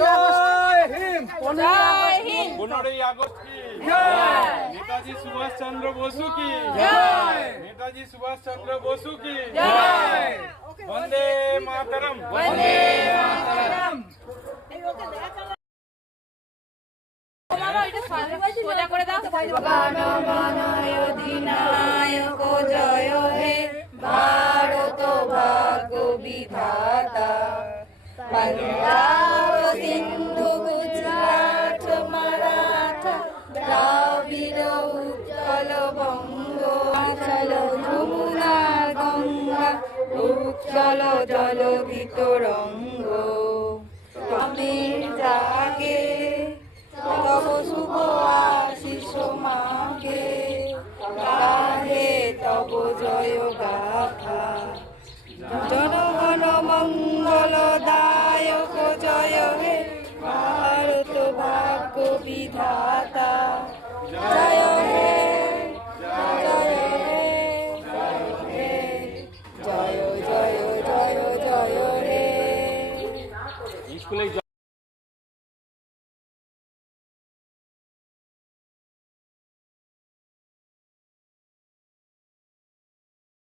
জয় Hind. 15ই August কি নেতাজি সুভাষ চন্দ্র বসু কি নেতাজি সুভাষ চন্দ্র বসু কি বন্দে মাতরম। অধিনায়ক জয় হে ভারত ভাগ্য বিধাতা পাঞ্জাব সিন্ধু গুজরাট মারাঠা দ্রাবিড় উৎকল বঙ্গ আচল যমুনা গঙ্গা উচ্ছল জলধিত রঙ্গ আমির জাগে তব শুভ আশিস মাগে গাহে তব জয় গাথা জনগণ মঙ্গল দায়ক জয় হে ভারত ভাগ্য বিধাতা জয় হে জয় হে জয় জয় জয় জয় রে। স্কুলে